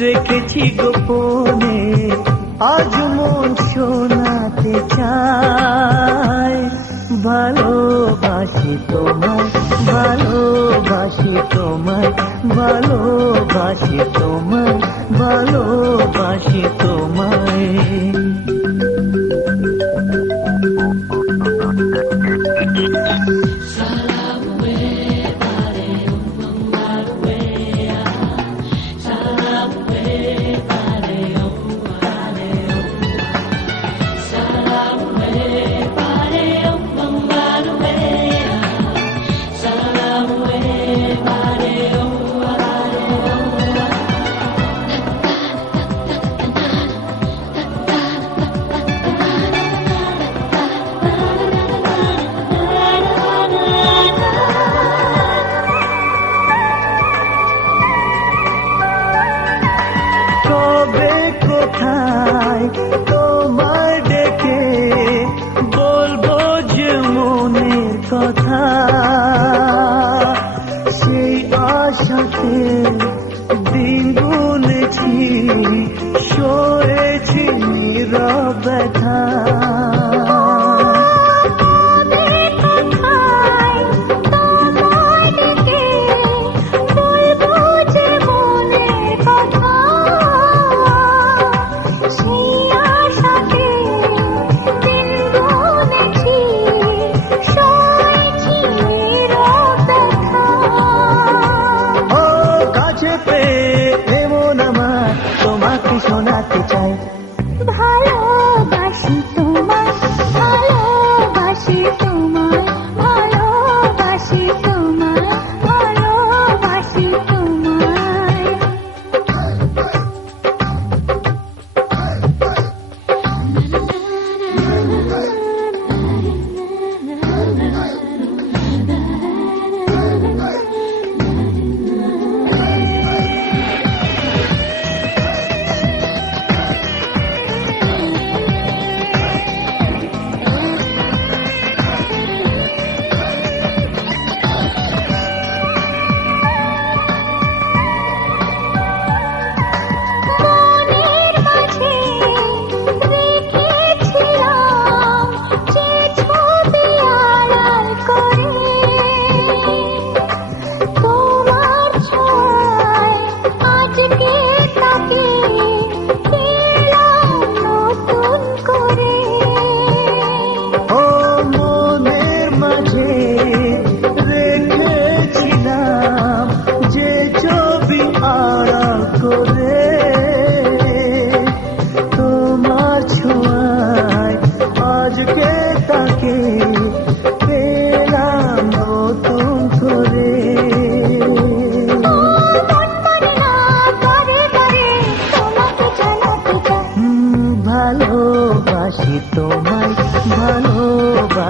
রেখেছি গোপনে, আজ মন শোনাতে চায় ভালোবাসি তোমায় ভালোবাসি তোমায় ভালোবাসি তোমায় ভালোবাসি তোমায়। কবে شعر چی را শোনাতে